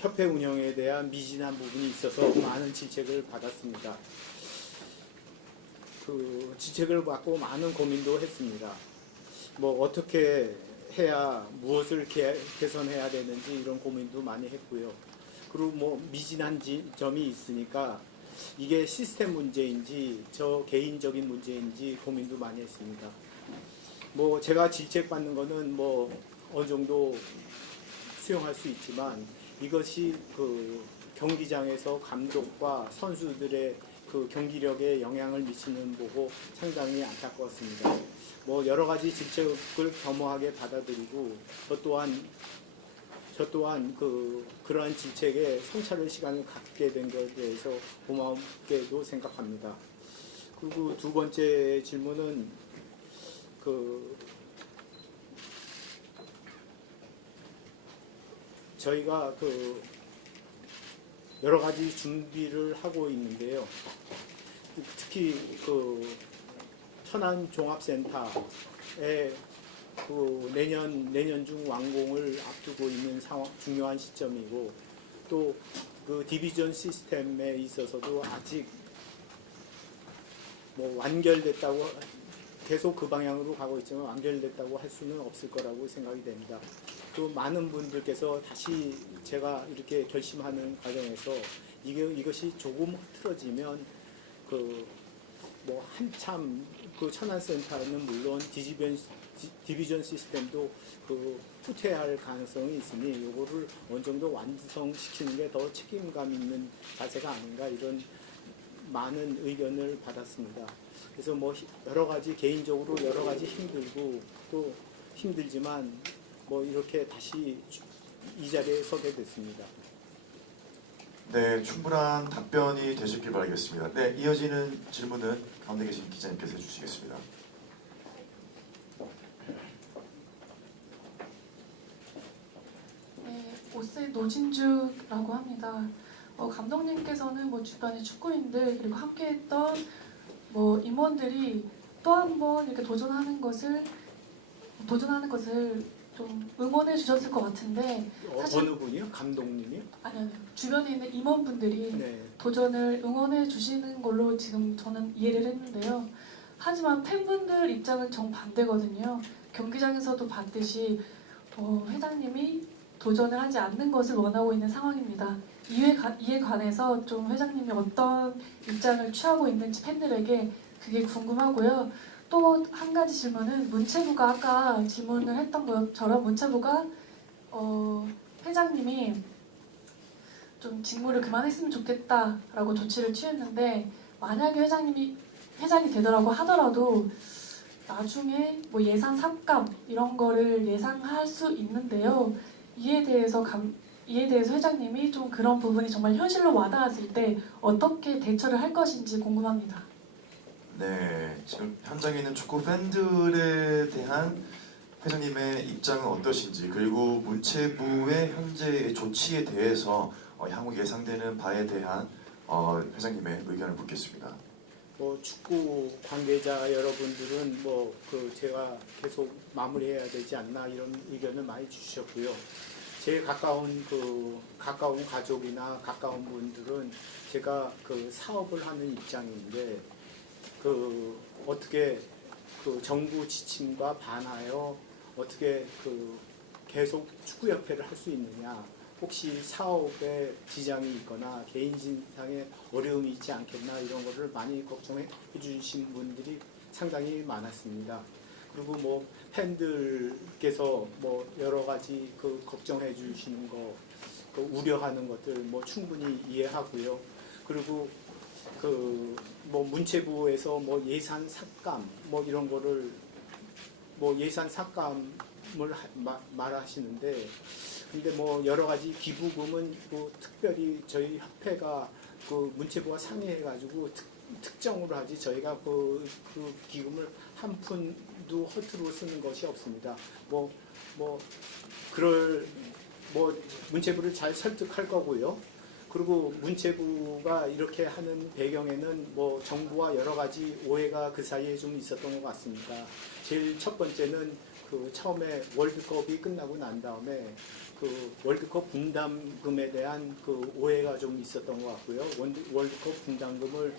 협회 운영에 대한 미진한 부분이 있어서 많은 질책을 받았습니다. 그 질책을 받고 많은 고민도 했습니다. 뭐 어떻게 해야 무엇을 개선해야 되는지 이런 고민도 많이 했고요. 그리고 뭐 미진한 점이 있으니까 이게 시스템 문제인지 저 개인적인 문제인지 고민도 많이 했습니다. 뭐 제가 질책받는 거는 뭐 어느 정도 수용할 수 있지만 이것이 그 경기장에서 감독과 선수들의 그 경기력에 영향을 미치는 보고 상당히 안타까웠습니다. 뭐 여러 가지 질책을 겸허하게 받아들이고 저 또한 그러한 질책에 성찰의 시간을 갖게 된 것에 대해서 고맙게도 생각합니다. 그리고 두 번째 질문은 저희가 여러 가지 준비를 하고 있는데요. 특히 천안종합센터에 내년 중 완공을 앞두고 있는 중요한 시점이고 또 그 디비전 시스템에 있어서도 아직 뭐 완결됐다고 계속 그 방향으로 가고 있지만 완결됐다고 할 수는 없을 거라고 생각이 됩니다. 또 많은 분들께서 다시 제가 이렇게 결심하는 과정에서 이것이 조금 흐트러지면 뭐 한참 천안센터는 물론 디비전 시스템도 후퇴할 가능성이 있으니 이거를 어느 정도 완성시키는 게 더 책임감 있는 자세가 아닌가 이런 많은 의견을 받았습니다. 그래서 뭐 여러 가지 개인적으로 여러 가지 힘들고 또 힘들지만 뭐 이렇게 다시 이 자리에 서게 됐습니다. 네, 충분한 답변이 되셨길 바라겠습니다. 네, 이어지는 질문은 가운데 계신 기자님께서 해주시겠습니다. 네, 오세 노진주라고 합니다. 감독님께서는 뭐 주변의 축구인들 그리고 함께했던 뭐 임원들이 또 한 번 이렇게 도전하는 것을 좀 응원해 주셨을 것 같은데 사실 어느 분이요? 감독님이요? 아니요, 주변에 있는 임원분들이 네. 도전을 응원해 주시는 걸로 지금 저는 이해를 했는데요. 하지만 팬분들 입장은 정반대거든요. 경기장에서도 봤듯이 회장님이 도전을 하지 않는 것을 원하고 있는 상황입니다. 이에 관해서 좀 회장님이 어떤 입장을 취하고 있는지 팬들에게 그게 궁금하고요. 또 한 가지 질문은 문체부가 아까 질문을 했던 것처럼 문체부가 회장님이 좀 직무를 그만했으면 좋겠다라고 조치를 취했는데 만약에 회장이 되더라고 하더라도 나중에 뭐 예산 삭감 이런 거를 예상할 수 있는데요. 이에 대해서 회장님이 좀 그런 부분이 정말 현실로 와닿았을 때 어떻게 대처를 할 것인지 궁금합니다. 네, 지금 현장에 있는 축구 팬들에 대한 회장님의 입장은 어떠신지 그리고 문체부의 현재의 조치에 대해서 향후 예상되는 바에 대한 회장님의 의견을 묻겠습니다. 뭐 축구 관계자 여러분들은 제가 계속 마무리해야 되지 않나 이런 의견을 많이 주셨고요. 제일 가까운 가족이나 가까운 분들은 제가 사업을 하는 입장인데 어떻게 정부 지침과 반하여 어떻게 계속 축구협회를 할 수 있느냐, 혹시 사업에 지장이 있거나 개인진상에 어려움이 있지 않겠나 이런 거를 많이 걱정해 주신 분들이 상당히 많았습니다. 그리고 뭐 팬들께서 뭐 여러 가지 걱정해 주시는 거, 우려하는 것들 뭐 충분히 이해하고요. 그리고 뭐 문체부에서 뭐 예산 삭감 뭐 이런 거를 뭐 예산 삭감을 말하시는데, 근데 뭐 여러 가지 기부금은 특별히 저희 협회가 문체부와 상의해가지고 특정으로 하지 저희가 그 기금을 한 푼도 허투루 쓰는 것이 없습니다. 문체부를 잘 설득할 거고요. 그리고 문체부가 이렇게 하는 배경에는 뭐 정부와 여러 가지 오해가 그 사이에 좀 있었던 것 같습니다. 제일 첫 번째는 그 처음에 월드컵이 끝나고 난 다음에 그 월드컵 분담금에 대한 그 오해가 좀 있었던 것 같고요. 월드컵 분담금을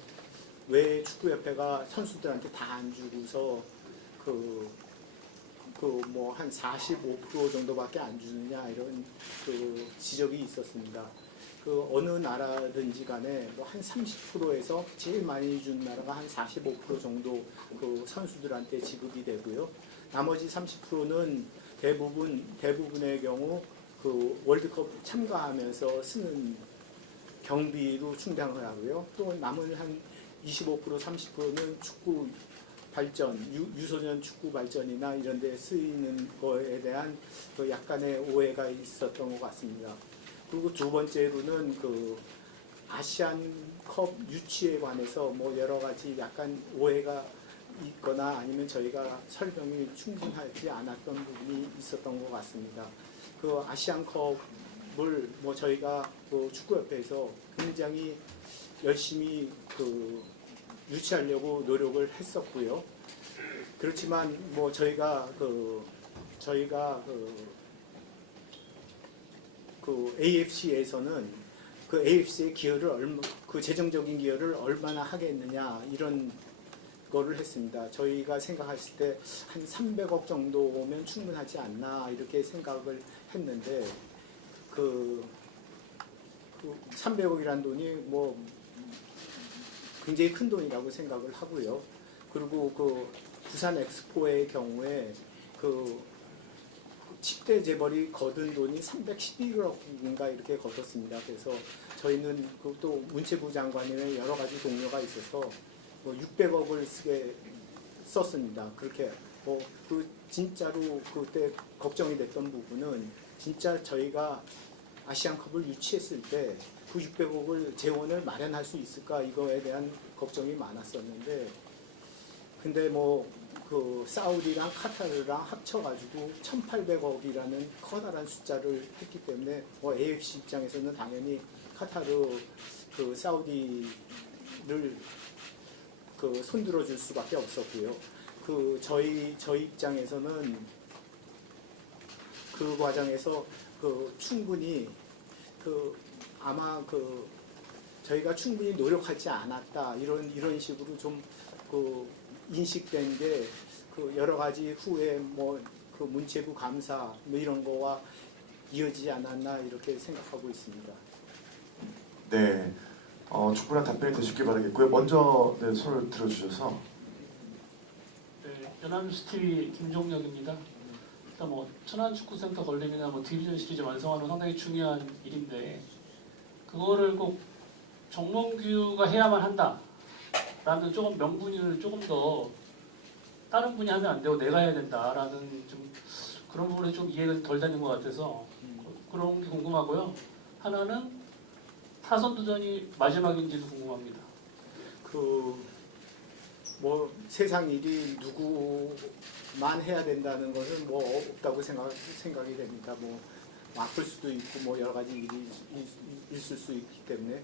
왜 축구협회가 선수들한테 다 안 주고서 뭐 한 45% 정도밖에 안 주느냐 이런 그 지적이 있었습니다. 그 어느 나라든지 간에 뭐 한 30%에서 제일 많이 준 나라가 한 45% 정도 그 선수들한테 지급이 되고요. 나머지 30%는 대부분의 경우 그 월드컵 참가하면서 쓰는 경비로 충당을 하고요. 또 남은 한 25% 30%는 축구 발전, 유소년 축구 발전이나 이런 데 쓰이는 거에 대한 그 약간의 오해가 있었던 것 같습니다. 그리고 두 번째로는 그 아시안컵 유치에 관해서 뭐 여러 가지 약간 오해가 있거나 아니면 저희가 설명이 충분하지 않았던 부분이 있었던 것 같습니다. 그 아시안컵을 뭐 저희가 그 축구협회에서 굉장히 열심히 그 유치하려고 노력을 했었고요. 그렇지만 뭐 저희가 AFC에서는 그 AFC의 기여를 그 재정적인 기여를 얼마나 하겠느냐 이런 거를 했습니다. 저희가 생각했을 때 한 300억 정도면 충분하지 않나 이렇게 생각을 했는데 그 300억이란 돈이 뭐 굉장히 큰 돈이라고 생각을 하고요. 그리고 그 부산 엑스포의 경우에 그 10대 재벌이 거둔 돈이 311억인가 이렇게 거뒀습니다. 그래서 저희는 또 문체부 장관님의 여러 가지 동료가 있어서 뭐 600억을 썼습니다. 그렇게 뭐 그 진짜로 그때 걱정이 됐던 부분은 진짜 저희가 아시안컵을 유치했을 때 그 600억을 재원을 마련할 수 있을까 이거에 대한 걱정이 많았었는데 근데 뭐 그 사우디랑 카타르랑 합쳐가지고 1,800억이라는 커다란 숫자를 했기 때문에 뭐 AFC 입장에서는 당연히 카타르 그 사우디를 그 손들어 줄 수밖에 없었고요. 그 저희 입장에서는 그 과정에서 그 충분히 그 아마 그 저희가 충분히 노력하지 않았다 이런 식으로 좀 그 인식된 게 그 여러 가지 후에 뭐 그 문체부 감사 뭐 이런 거와 이어지지 않았나 이렇게 생각하고 있습니다. 네, 충분한 답변이 되셨길 바라겠고요. 먼저 네, 손을 들어주셔서. 네, 연합뉴스 TV 김종혁입니다. 일단 뭐 천안축구센터 건립이나 뭐 디비전 시리즈 완성하는 건 상당히 중요한 일인데 그거를 꼭 정몽규가 해야만 한다라는 조금 명분을 조금 더 다른 분이 하면 안 되고 내가 해야 된다라는 좀 그런 부분에 좀 이해가 덜 되는 것 같아서 그런 게 궁금하고요. 하나는 타선 도전이 마지막인지도 궁금합니다. 뭐 세상 일이 누구만 해야 된다는 것은 뭐 없다고 생각이 됩니다. 뭐 아플 수도 있고 뭐 여러 가지 일이 있을 수 있기 때문에.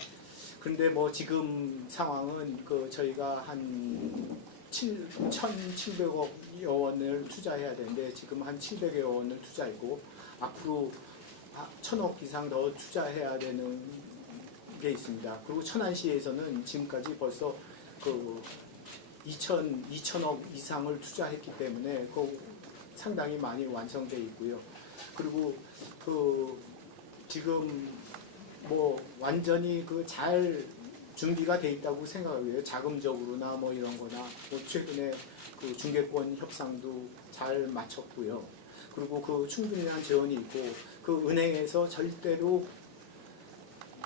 그런데 뭐 지금 상황은 그 저희가 한 1,700여 원을 투자해야 되는데 지금 한 700여 원을 투자했고 앞으로 1,000억 이상 더 투자해야 되는 게 있습니다. 그리고 천안시에서는 지금까지 벌써 그 2,000억 이상을 투자했기 때문에 그 상당히 많이 완성돼 있고요. 그리고 그 지금 뭐 완전히 그 잘 준비가 돼 있다고 생각해요. 자금적으로나 뭐 이런 거나 뭐 최근에 그 중개권 협상도 잘 마쳤고요. 그리고 그 충분한 재원이 있고 그 은행에서 절대로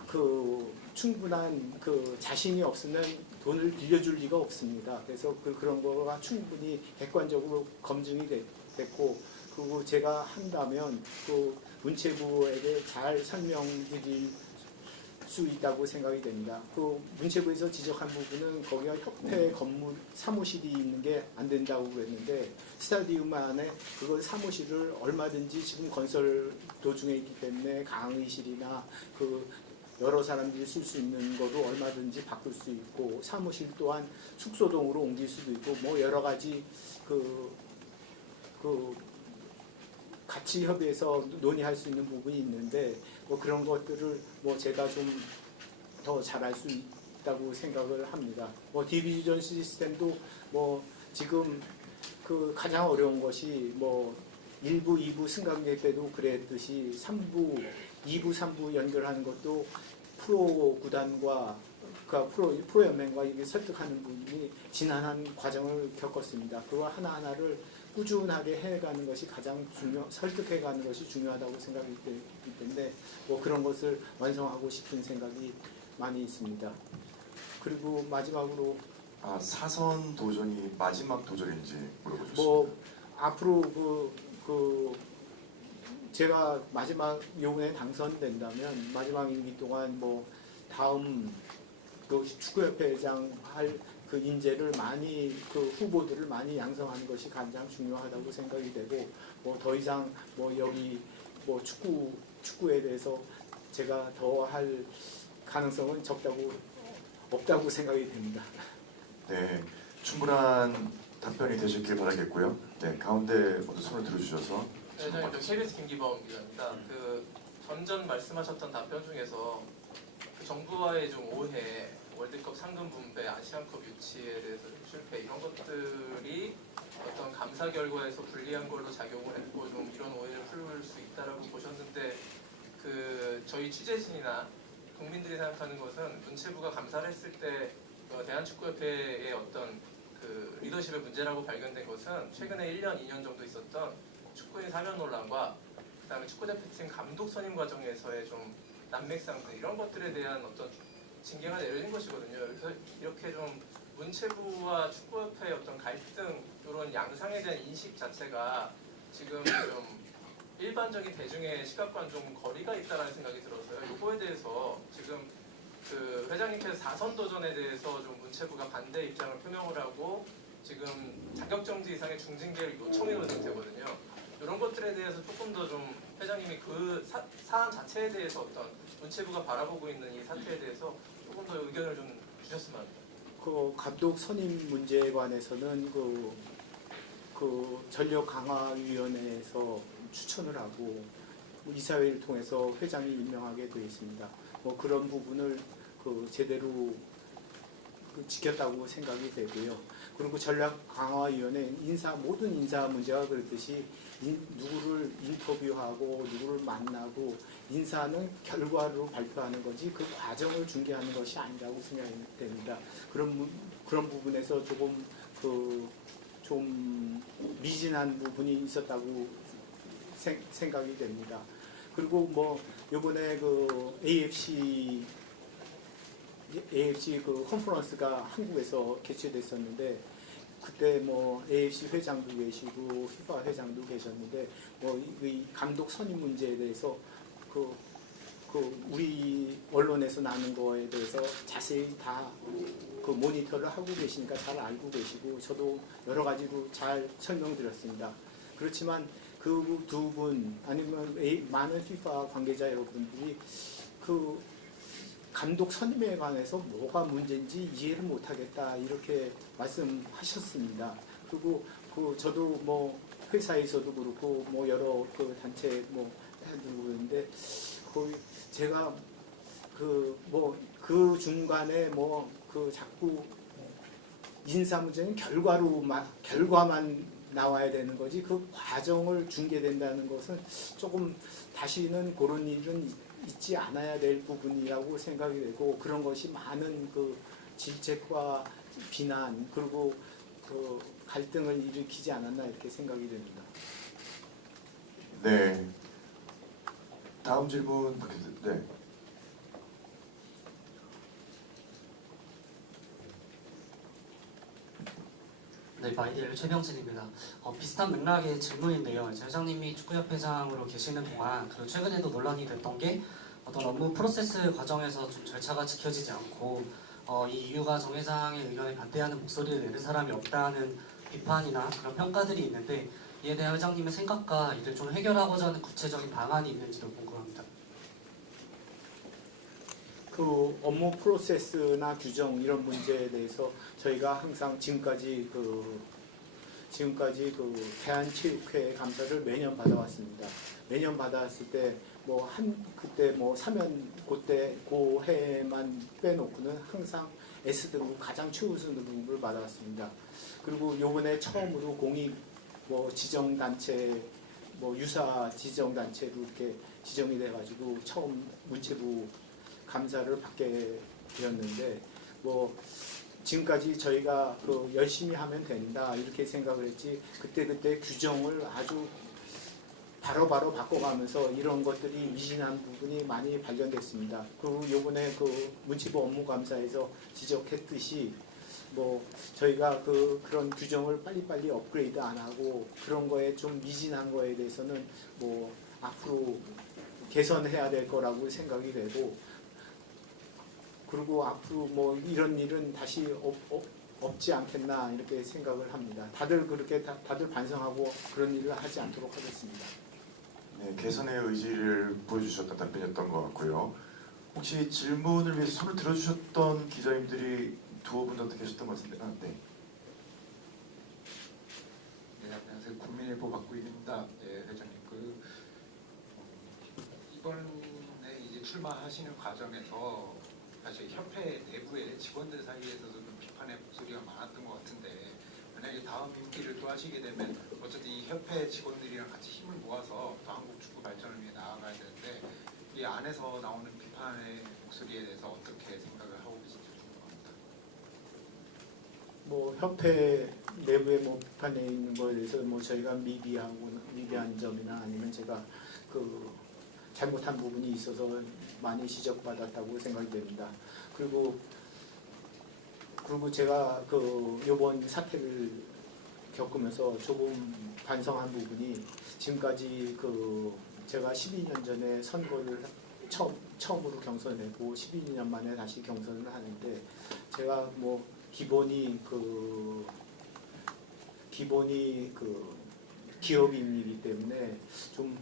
그 충분한 그 자신이 없으면 돈을 빌려줄 리가 없습니다. 그래서 그런 거가 충분히 객관적으로 검증이 됐고 그리고 제가 한다면 그 문체부에게 잘 설명드릴 수 있다고 생각이 됩니다. 그 문체부에서 지적한 부분은 거기가 협회 건물 사무실이 있는 게 안 된다고 그랬는데 스타디움 안에 그걸 사무실을 얼마든지 지금 건설 도중에 있기 때문에 강의실이나 그 여러 사람들이 쓸 수 있는 거로 얼마든지 바꿀 수 있고 사무실 또한 숙소동으로 옮길 수도 있고 뭐 여러 가지 그 같이 협의해서 논의할 수 있는 부분이 있는데 뭐 그런 것들을 뭐 제가 좀 더 잘할 수 있다고 생각을 합니다. 뭐 디비전 시스템도 뭐 지금 그 가장 어려운 것이 뭐 1부, 2부 승강객 때도 그랬듯이 3부, 2부, 3부 연결하는 것도 프로 구단과 프로 연맹과 이게 설득하는 부분이 지난한 과정을 겪었습니다. 그거 하나하나를 꾸준하게 해가는 것이 가장 설득해가는 것이 중요하다고 생각이 되기 때문에 뭐 그런 것을 완성하고 싶은 생각이 많이 있습니다. 그리고 마지막으로 사선 도전이 마지막 도전인지 물어보셨습니다. 뭐 앞으로 제가 마지막 요번에 당선된다면 마지막 임기 동안 뭐 다음 그 축구협회장 할 그 인재를 많이 그 후보들을 많이 양성하는 것이 가장 중요하다고 생각이 되고 뭐 더 이상 뭐 여기 뭐 축구에 대해서 제가 더 할 가능성은 없다고 생각이 됩니다. 네, 충분한 답변이 되셨길 바라겠고요. 네, 가운데 먼저 손을 들어주셔서. 네, 저는 KBS 김기범 기자입니다. 그 전전 말씀하셨던 답변 중에서 그 정부와의 좀 오해, 월드컵 상금 분배, 아시안컵 유치에 대해서 좀 실패 이런 것들이 어떤 감사 결과에서 불리한 걸로 작용을 했고 좀 이런 오해를 풀 수 있다라고 보셨는데 그 저희 취재진이나 국민들이 생각하는 것은 문체부가 감사를 했을 때 대한축구협회의 어떤 그 리더십의 문제라고 발견된 것은 최근에 1년, 2년 정도 있었던 축구의 사면 논란과 그다음에 축구대표팀 감독 선임 과정에서의 좀 난맥상 등 이런 것들에 대한 어떤 징계가 내려진 것이거든요. 그래서 이렇게 좀 문체부와 축구협회의 어떤 갈등 이런 양상에 대한 인식 자체가 지금 좀 일반적인 대중의 시각과는 좀 거리가 있다는 생각이 들어서요. 이거에 대해서 지금 그 회장님께서 4선 도전에 대해서 좀 문체부가 반대 입장을 표명을 하고 지금 자격정지 이상의 중징계를 요청해 놓은 상태거든요. 이런 것들에 대해서 조금 더 좀 회장님이 그 사안 자체에 대해서 어떤 문체부가 바라보고 있는 이 사태에 대해서 조금 더 의견을 좀 주셨으면 합니다. 그 감독 선임 문제에 관해서는 그 전력 강화위원회에서 추천을 하고 이사회를 통해서 회장이 임명하게 되어 있습니다. 뭐 그런 부분을 그 제대로 지켰다고 생각이 되고요. 그리고 전략강화위원회 모든 인사 문제가 그렇듯이 누구를 인터뷰하고 누구를 만나고 인사는 결과로 발표하는 거지 그 과정을 중개하는 것이 아니라고 생각이 됩니다. 그런 부분에서 좀 미진한 부분이 있었다고 생각이 됩니다. 그리고 뭐 이번에 그 AFC 그 컨퍼런스가 한국에서 개최됐었는데 그때 뭐 AFC 회장도 계시고 FIFA 회장도 계셨는데 뭐 이 감독 선임 문제에 대해서 그 우리 언론에서 나는 거에 대해서 자세히 다 그 모니터를 하고 계시니까 잘 알고 계시고 저도 여러 가지로 잘 설명드렸습니다. 그렇지만 그 두 분 아니면 많은 FIFA 관계자 여러분들이 그 감독 선임에 관해서 뭐가 문제인지 이해를 못하겠다 이렇게 말씀하셨습니다. 그리고 저도 뭐 회사에서도 그렇고 뭐 여러 그 단체 뭐 해두고 그러는데 거의 제가 그 중간에 뭐 그 자꾸 인사 문제는 결과만 나와야 되는 거지 그 과정을 중개된다는 것은 조금 다시는 그런 일은 있지 않아야 될 부분이라고 생각이 되고 그런 것이 많은 그 질책과 비난 그리고 그 갈등을 일으키지 않았나 이렇게 생각이 됩니다. 네. 다음 질문. 네. 네, 마이데일 최병진입니다. 비슷한 맥락의 질문인데요. 회장님이 축구협회장으로 계시는 동안 그리고 최근에도 논란이 됐던 게 어떤 업무 프로세스 과정에서 좀 절차가 지켜지지 않고 이 이유가 정 회장의 의견에 반대하는 목소리를 내는 사람이 없다는 비판이나 그런 평가들이 있는데 이에 대한 회장님의 생각과 이를 좀 해결하고자 하는 구체적인 방안이 있는지도 궁금합니다. 그 업무 프로세스나 규정 이런 문제에 대해서 저희가 항상 지금까지 지금까지 그 대한체육회 감사를 매년 받아왔습니다. 매년 받아왔을 때 뭐 그때 뭐 사면 그때 그 해만 빼놓고는 항상 S등급 가장 최우수 등급을 받아왔습니다. 그리고 요번에 처음으로 공익 뭐 지정단체 뭐 유사 지정단체로 이렇게 지정이 돼가지고 처음 문체부 감사를 받게 되었는데 뭐 지금까지 저희가 그 열심히 하면 된다 이렇게 생각을 했지 그때 규정을 아주 바로바로 바꿔가면서 이런 것들이 미진한 부분이 많이 발견됐습니다. 그리고 요번에 그 문체부 업무감사에서 지적했듯이 뭐 저희가 그런 규정을 빨리빨리 업그레이드 안 하고 그런 거에 좀 미진한 거에 대해서는 뭐 앞으로 개선해야 될 거라고 생각이 되고 그리고 앞으로 뭐 이런 일은 다시 없지 않겠나 이렇게 생각을 합니다. 다들 그렇게 다들 반성하고 그런 일을 하지 않도록 하겠습니다. 네, 개선의 의지를 보여주셨던 답변이었던 것 같고요. 혹시 질문을 위해서 손을 들어주셨던 기자님들이 두어 분 정도 계셨던 것 같은데, 네. 네, 안녕하세요. 국민일보 박구일입니다. 예, 회장님, 이번에 이제 출마하시는 과정에서 사실 협회 내부의 직원들 사이에서도 좀 비판의 목소리가 많았던 것 같은데 만약에 다음 임기를 또 하시게 되면 어쨌든 이 협회 직원들이랑 같이 힘을 모아서 또 한국 축구 발전을 위해 나아가야 되는데 이 안에서 나오는 비판의 목소리에 대해서 어떻게 생각을 하고 계신지 궁금합니다. 뭐 협회 내부에 뭐 비판에 있는 거에 대해서 뭐 저희가 미비한 점이나 아니면 제가 그 잘못한 부분이 있어서 많이 지적받았다고 생각이 됩니다. 그리고 제가 그 이번 사태를 겪으면서 조금 반성한 부분이 지금까지 그 제가 12년 전에 선거를 처음으로 경선했고 12년 만에 다시 경선을 하는데 제가 뭐 기본이 그 기업인이기 때문에 좀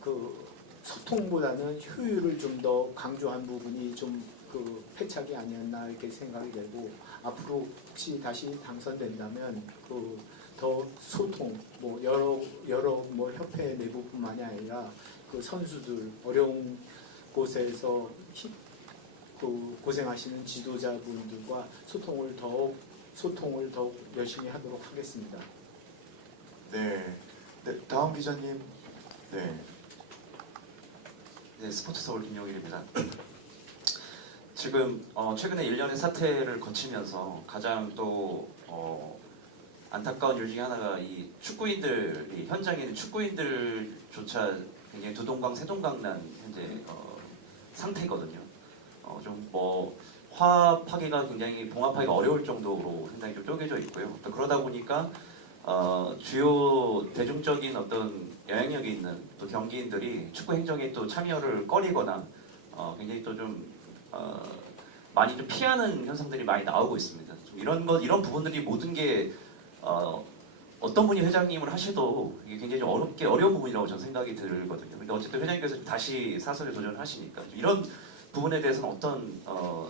그 소통보다는 효율을 좀 더 강조한 부분이 좀 그 패착이 아니었나 이렇게 생각이 되고 앞으로 혹시 다시 당선된다면 그 더 소통 뭐 여러 뭐 협회 내부뿐만이 아니라 그 선수들 어려운 곳에서 그 고생하시는 지도자분들과 소통을 더 열심히 하도록 하겠습니다. 네, 다음 기자님. 네. 네, 스포츠 서울 김용일입니다. 지금 최근에 일련의 사태를 거치면서 가장 또 안타까운 일 중에 하나가 이 축구인들이 현장에 있는 축구인들조차 굉장히 두동강 세동강난 현재 상태거든요. 좀 뭐 화합하기가 굉장히 봉합하기가 어려울 정도로 상당히 좀 쪼개져 있고요. 또 그러다 보니까 주요 대중적인 어떤 영향력이 있는 또 경기인들이 축구 행정에 또 참여를 꺼리거나 굉장히 또 좀 많이 좀 피하는 현상들이 많이 나오고 있습니다. 좀 이런 부분들이 모든 게 어떤 분이 회장님을 하셔도 이게 굉장히 좀 어려운 부분이라고 저는 생각이 들거든요. 근데 어쨌든 회장님께서 다시 사설에 도전하시니까 이런 부분에 대해서는 어떤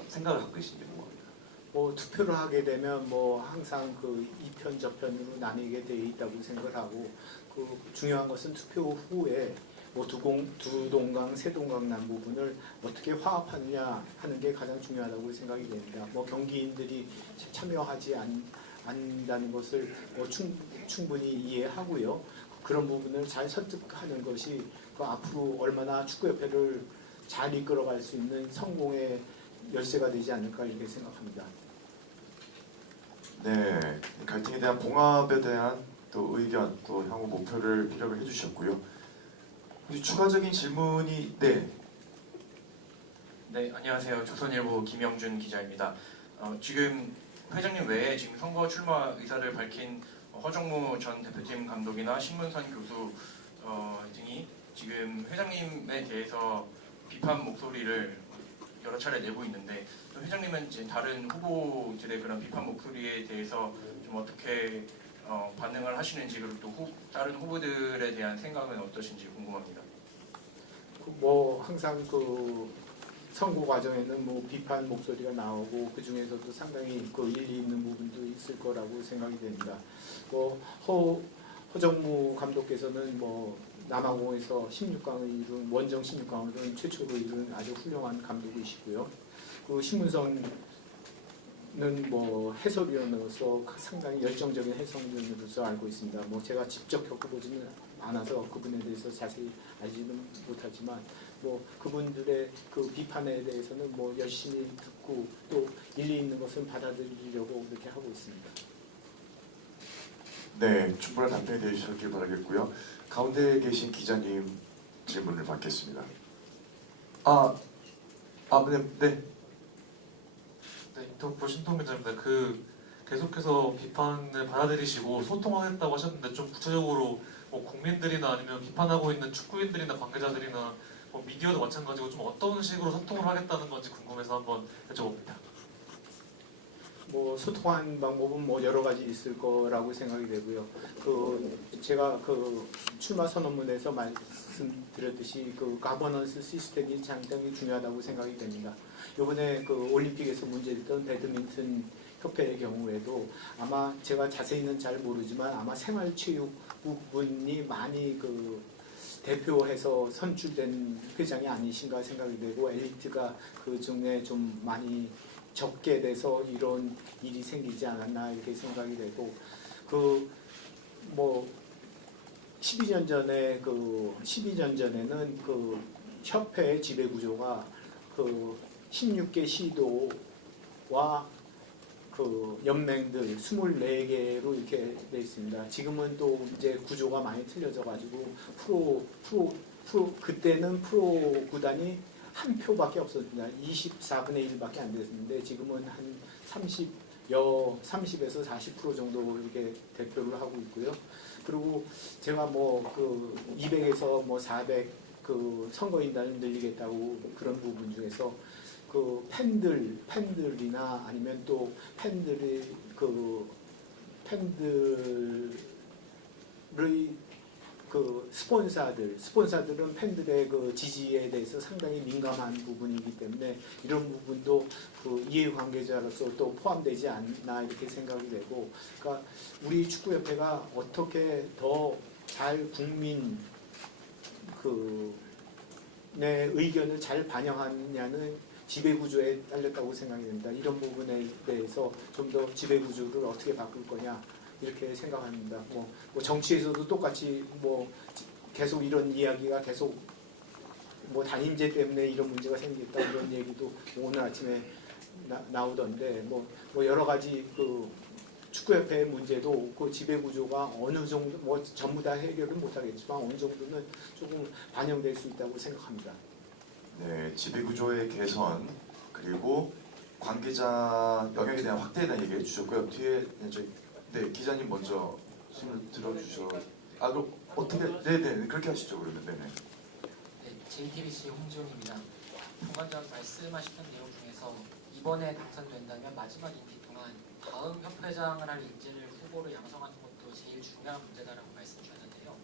생각을 갖고 계신지 궁금합니다. 뭐 투표를 하게 되면 뭐 항상 그 이편 저편으로 나뉘게 돼 있다고 생각을 하고 그 중요한 것은 투표 후에 뭐 두동강 세동강 난 부분을 어떻게 화합하느냐 하는 게 가장 중요하다고 생각이 됩니다. 뭐 경기인들이 참여하지 않는다는 것을 뭐 충분히 이해하고요. 그런 부분을 잘 설득하는 것이 그 앞으로 얼마나 축구협회를 잘 이끌어갈 수 있는 성공의 열쇠가 되지 않을까 이렇게 생각합니다. 네, 갈등에 대한 봉합에 대한 또 의견, 또 향후 목표를 피력을 해주셨고요. 혹시 추가적인 질문이 네, 안녕하세요. 조선일보 김영준 기자입니다. 지금 회장님 외에 지금 선거 출마 의사를 밝힌 허정무 전 대표팀 감독이나 신문선 교수 등이 지금 회장님에 대해서 비판 목소리를 여러 차례 내고 있는데 회장님은 이제 다른 후보들의 그런 비판 목소리에 대해서 좀 어떻게 반응을 하시는지 그리고 또 다른 후보들에 대한 생각은 어떠신지 궁금합니다. 뭐 항상 그 선거 과정에는 뭐 비판 목소리가 나오고 그 중에서도 상당히 그 일리 있는 부분도 있을 거라고 생각이 됩니다. 뭐 허정무 감독께서는 뭐 남아공에서 16강을 이룬 원정 16강을 최초로 이룬 아주 훌륭한 감독이시고요. 그 신문선은 뭐 해설위원으로서 상당히 열정적인 해설위원으로서 알고 있습니다. 뭐 제가 직접 겪어보지는 않아서 그분에 대해서 자세히 알지는 못하지만 뭐 그분들의 그 비판에 대해서는 뭐 열심히 듣고 또 일리 있는 것은 받아들이려고 그렇게 하고 있습니다. 네, 충분한 답변이 되셨길 바라겠고요. 가운데 계신 기자님 질문을 받겠습니다. 네. 네, 인터포 신동 기자입니다. 계속해서 비판을 받아들이시고 소통하겠다고 하셨는데 좀 구체적으로 뭐 국민들이나 아니면 비판하고 있는 축구인들이나 관계자들이나 뭐 미디어도 마찬가지고 좀 어떤 식으로 소통을 하겠다는 건지 궁금해서 한번 여쭤봅니다. 뭐 소통하는 방법은 뭐 여러 가지 있을 거라고 생각이 되고요. 제가 출마 선언문에서 말씀드렸듯이 가버넌스 시스템이 상당히 중요하다고 생각이 됩니다. 이번에 올림픽에서 문제됐던 배드민턴 협회의 경우에도 아마 제가 자세히는 잘 모르지만 아마 생활체육 부분이 많이 대표해서 선출된 회장이 아니신가 생각이 되고 엘리트가 그 중에 좀 많이 적게 돼서 이런 일이 생기지 않았나 이렇게 생각이 되고 12년 전에는 협회의 지배 구조가 16개 시도와 연맹들 24개로 이렇게 돼 있습니다. 지금은 또 이제 구조가 많이 틀려져 가지고 그때는 프로 구단이 한 표밖에 없었습니다. 24분의 1밖에 안 됐는데 지금은 한 30에서 40% 정도 이렇게 대표를 하고 있고요. 그리고 제가 200에서 400 선거인단을 늘리겠다고 그런 부분 중에서 팬들이나 아니면 또 팬들의 스폰서들은 팬들의 지지에 대해서 상당히 민감한 부분이기 때문에 이런 부분도 이해관계자로서 또 포함되지 않나 이렇게 생각이 되고, 그러니까 우리 축구협회가 어떻게 더 잘 국민 내 의견을 잘 반영하느냐는 지배구조에 딸렸다고 생각이 됩니다. 이런 부분에 대해서 좀 더 지배구조를 어떻게 바꿀 거냐 이렇게 생각합니다. 뭐 정치에서도 똑같이 계속 이런 이야기가 계속 단임제 때문에 이런 문제가 생겼다 이런 얘기도 오늘 아침에 나오던데 여러 가지 축구협회의 문제도 지배구조가 어느 정도 전부 다 해결은 못하겠지만 어느 정도는 조금 반영될 수 있다고 생각합니다. 네, 지배구조의 개선 그리고 관계자 영역에 대한 확대에 대한 얘기해 주셨고요. 뒤에 기자님 먼저 손을 들어주셔. 그럼 어떻게? 네네 그렇게 하시죠 그러면. 네네. 네, JTBC 홍지용입니다. 정관장 말씀하셨던 내용 중에서 이번에 당선된다면 마지막 임기 동안 다음 협회장을 할 인재를 후보로 양성하는 것도 제일 중요한 문제다라고 말씀 주셨는데요.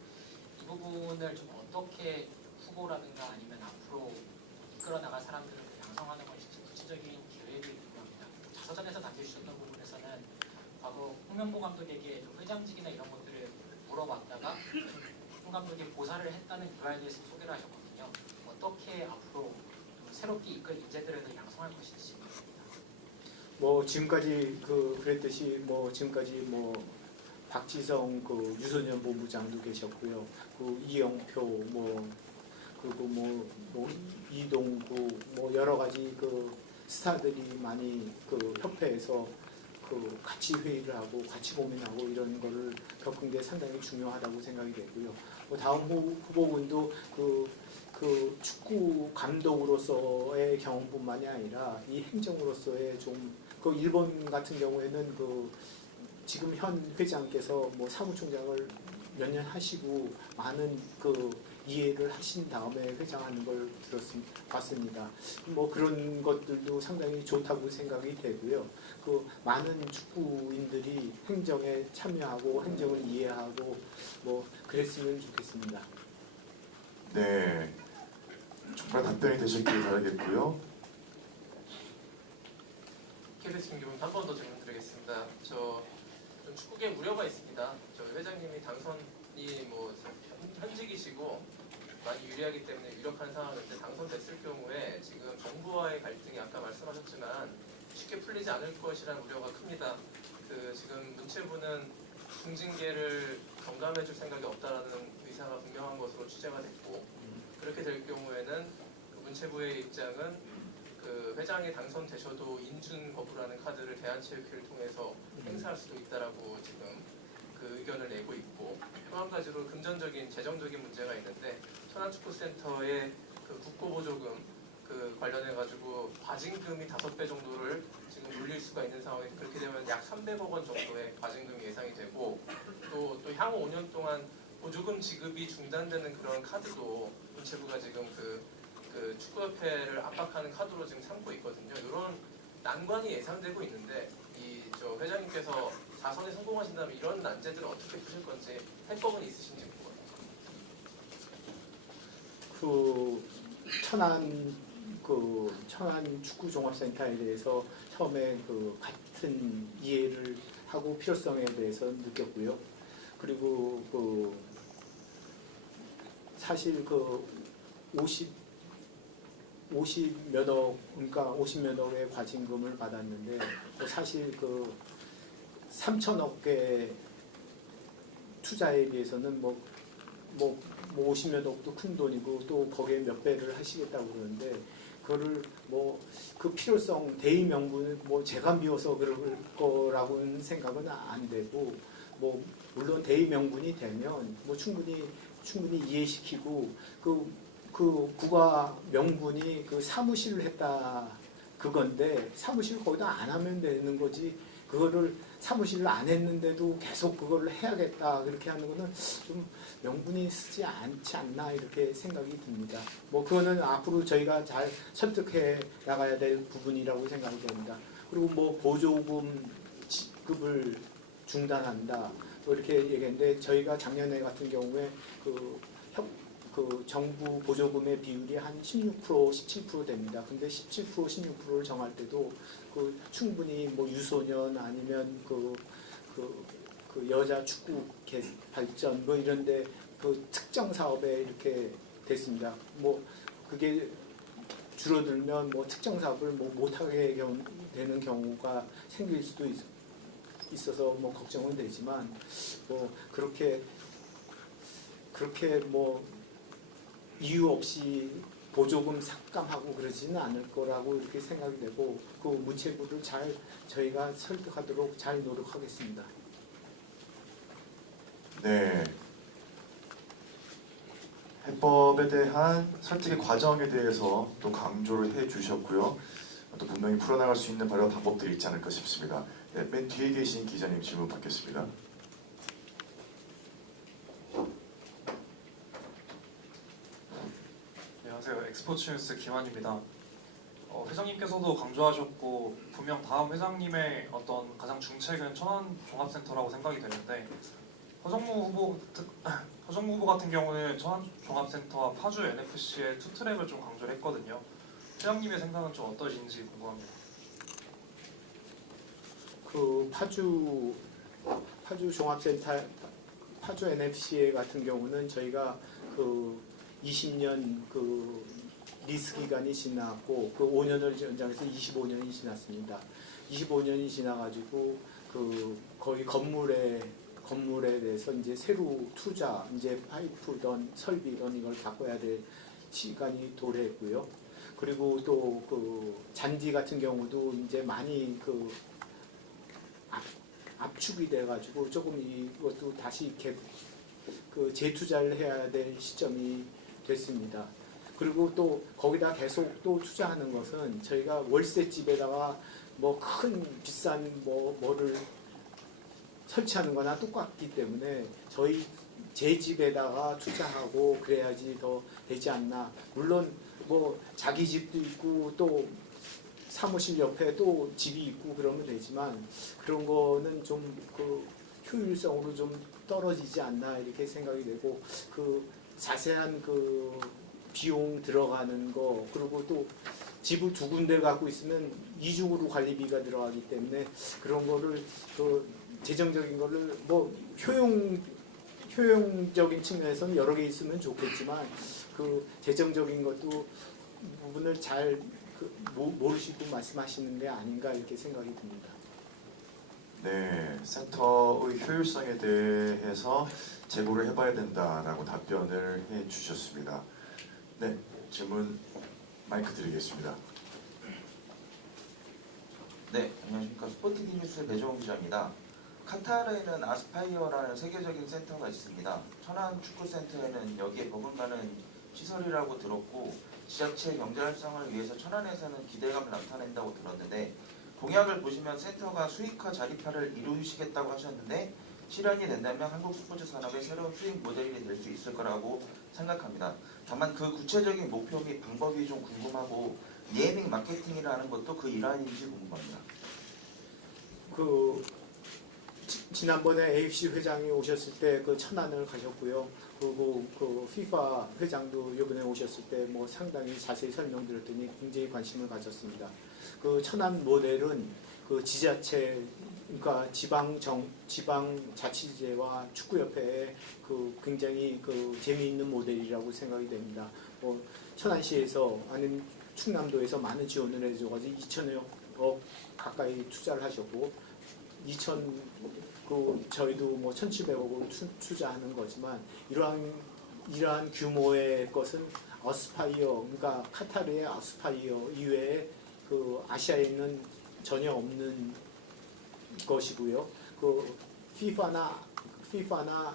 이 부분을 좀 어떻게 후보라든가 아니면 앞으로 이끌어 나갈 사람들을 양성하는 것이 구체적인 계획이 궁금합니다. 자서전에서 남겨주셨던 부분에서는 과거 홍명보 감독에게 좀 회장직이나 이런 것들을 물어봤다가 홍 감독이 보사를 했다는 유화에 대해서 소개를 하셨거든요. 어떻게 앞으로 새롭게 이끌 인재들을 양성할 것인지. 지금까지 그랬듯이 지금까지 박지성 유소년 본부장도 계셨고요. 이영표 그리고 이동구 여러 가지 스타들이 많이 협회에서 같이 회의를 하고 같이 고민하고 이런 거를 겪은 게 상당히 중요하다고 생각이 되고요. 다음 후보군도 축구 감독으로서의 경험뿐만이 아니라 이 행정으로서의 일본 같은 경우에는 지금 현 회장께서 사무총장을 몇 년 하시고 많은 이해를 하신 다음에 회장하는 걸 봤습니다. 그런 것들도 상당히 좋다고 생각이 되고요. 많은 축구인들이 행정에 참여하고 행정을 이해하고 그랬으면 좋겠습니다. 네, 정말 답변이 되셨길 바라겠고요. KBS 김기범 한 번 더 질문 드리겠습니다. 좀 축구계 우려가 있습니다. 저희 회장님이 당선이 뭐 현직이시고 많이 유리하기 때문에 유력한 상황인데 당선됐을 경우에 지금 정부와의 갈등이 아까 말씀하셨지만 쉽게 풀리지 않을 것이라는 우려가 큽니다. 지금 문체부는 중징계를 경감해줄 생각이 없다라는 의사가 분명한 것으로 취재가 됐고 그렇게 될 경우에는 문체부의 입장은 회장이 당선되셔도 인준 거부라는 카드를 대한체육회를 통해서 행사할 수도 있다라고 지금 그 의견을 내고 있고 또 한 가지로 금전적인 재정적인 문제가 있는데 천안축구센터의 국고보조금 관련해 가지고 과징금이 5배 정도를 지금 물릴 수가 있는 상황에 그렇게 되면 약 300억 원 정도의 과징금이 예상이 되고 또 향후 5년 동안 보조금 지급이 중단되는 그런 카드도 문체부가 지금 축구협회를 압박하는 카드로 지금 삼고 있거든요. 이런 난관이 예상되고 있는데 저 회장님께서 4선에 성공하신다면 이런 난제들을 어떻게 푸실 건지 해법은 있으신지 궁금합니다. 천안 축구 종합센터에 대해서 처음에 같은 이해를 하고 필요성에 대해서 느꼈고요. 그리고 사실 50몇 억, 그러니까 50몇 억의 과징금을 받았는데 사실 3천억 개 투자에 비해서는 뭐 50몇 억도 큰 돈이고 또 거기에 몇 배를 하시겠다고 그러는데 그거를 그 필요성 대의 명분을 제가 비워서 그럴 거라고는 생각은 안 되고 물론 대의 명분이 되면 충분히 이해시키고 그 부가 명분이 사무실을 했다 그건데 사무실 거기다 안 하면 되는 거지 그거를 사무실을 안 했는데도 계속 그거를 해야겠다 그렇게 하는 거는 좀 명분이 쓰지 않지 않나 이렇게 생각이 듭니다. 그거는 앞으로 저희가 잘 설득해 나가야 될 부분이라고 생각이 됩니다. 그리고 보조금 지급을 중단한다 이렇게 얘기했는데 저희가 작년에 같은 경우에 정부 보조금의 비율이 한 16%, 17% 됩니다. 근데 17%, 16%를 정할 때도 충분히 유소년 아니면 여자 축구 발전 이런데 특정 사업에 이렇게 됐습니다. 그게 줄어들면 특정 사업을 못하게 되는 경우가 생길 수도 있어서 걱정은 되지만 그렇게 이유 없이 보조금 삭감하고 그러지는 않을 거라고 이렇게 생각이 되고 문체부를 저희가 설득하도록 잘 노력하겠습니다. 네. 해법에 대한 설득의 과정에 대해서 또 강조를 해주셨고요. 또 분명히 풀어나갈 수 있는 바로 방법들이 있지 않을까 싶습니다. 네, 맨 뒤에 계신 기자님 질문 받겠습니다. 안녕하세요. 엑스포츠 뉴스 김환입니다. 회장님께서도 강조하셨고 분명 다음 회장님의 어떤 가장 중책은 천안 종합센터라고 생각이 되는데 허정무 후보 같은 경우는 천안 종합센터와 파주 NFC의 투트랙을 좀 강조를 했거든요. 회장님의 생각은 좀 어떠신지 궁금합니다. 파주 종합센터, 파주 NFC 같은 경우는 저희가 20년 리스 기간이 지났고 5년을 연장해서 25년이 지났습니다. 25년이 지나가지고 거의 건물에 대해서 이제 새로 투자, 이제 파이프던 설비던 이걸 바꿔야 될 시간이 도래했고요. 그리고 또 잔디 같은 경우도 이제 많이 압축이 돼가지고 조금 이것도 다시 재투자를 해야 될 시점이 됐습니다. 그리고 또 거기다 계속 또 투자하는 것은 저희가 월세집에다가 큰 비싼 뭐를 설치하는 거나 똑같기 때문에 제 집에다가 투자하고 그래야지 더 되지 않나. 물론 자기 집도 있고 또 사무실 옆에 또 집이 있고 그러면 되지만 그런 거는 좀 효율성으로 좀 떨어지지 않나 이렇게 생각이 되고 자세한 비용 들어가는 거 그리고 또 집을 두 군데 갖고 있으면 이중으로 관리비가 들어가기 때문에 그런 거를 그 재정적인 거를 뭐 효용적인 측면에서는 여러 개 있으면 좋겠지만 그 재정적인 것도 부분을 잘 모르시고 말씀하시는 게 아닌가 이렇게 생각이 듭니다. 네, 센터의 효율성에 대해서 제고를 해봐야 된다라고 답변을 해주셨습니다. 네, 질문 마이크 드리겠습니다. 네, 안녕하십니까. 스포티비 뉴스 배종훈 기자입니다. 카타르에는 아스파이어라는 세계적인 센터가 있습니다. 천안 축구센터에는 여기에 버금가는 시설이라고 들었고 지자체 경제 활성화를 위해서 천안에서는 기대감을 나타낸다고 들었는데 공약을 보시면 센터가 수익화 자립화를 이루시겠다고 하셨는데 실현이 된다면 한국 스포츠 산업의 새로운 수익 모델이 될 수 있을 거라고 생각합니다. 다만 그 구체적인 목표 및 방법이 좀 궁금하고 네이밍 마케팅이라는 것도 그 일환인지 궁금합니다. 지난번에 AFC 회장이 오셨을 때 그 천안을 가셨고요. 그리고 그 FIFA 회장도 이번에 오셨을 때 뭐 상당히 자세히 설명드렸더니 굉장히 관심을 가졌습니다. 그 천안 모델은 그 지자체 그러니까 지방자치제와 축구협회의 그 굉장히 그 재미있는 모델이라고 생각이 됩니다. 뭐 천안시에서 아니면 충남도에서 많은 지원을 해줘가지고 2천억 가까이 투자를 하셨고 저희도 뭐 1,700억을 투자하는 거지만 이러한 규모의 것은 아스파이어 그러니까 카타르의 아스파이어 이외에 그 아시아에 있는 전혀 없는 것이고요. 그 FIFA나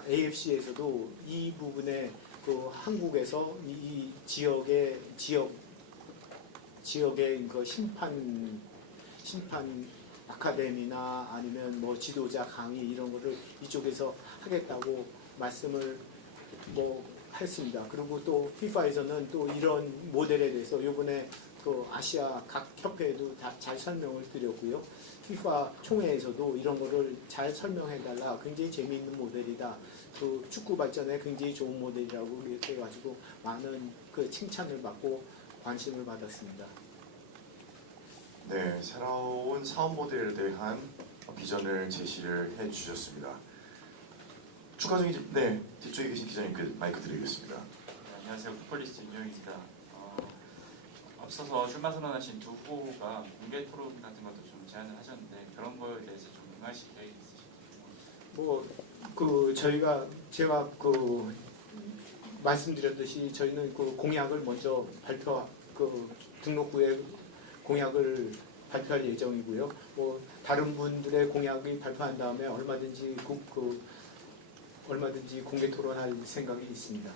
AFC에서도 이 부분에 그 한국에서 이 지역의 그 심판 아카데미나 아니면 뭐 지도자 강의 이런 거를 이쪽에서 하겠다고 말씀을 뭐 했습니다. 그리고 또 FIFA에서는 또 이런 모델에 대해서 이번에 그 아시아 각 협회에도 다 잘 설명을 드렸고요. FIFA 총회에서도 이런 거를 잘 설명해달라. 굉장히 재미있는 모델이다. 그 축구 발전에 굉장히 좋은 모델이라고 이렇게 해가지고 많은 그 칭찬을 받고 관심을 받았습니다. 네, 새로운 사업 모델에 대한 비전을 제시를 해주셨습니다. 추가적인 네, 뒤쪽에 계신 기자님께 마이크 드리겠습니다. 네, 안녕하세요. 풋볼리스트 윤영입니다. 앞서서 출마 선언하신 두 후보가 공개 토론 같은 것도 좀 제안을 하셨는데 그런 거에 대해서 좀 응하실 계획 있으신가요? 제가 말씀드렸듯이 저희는 그 공약을 먼저 등록부에 공약을 발표할 예정이고요. 뭐 다른 분들의 공약을 발표한 다음에 얼마든지 공개 토론할 생각이 있습니다.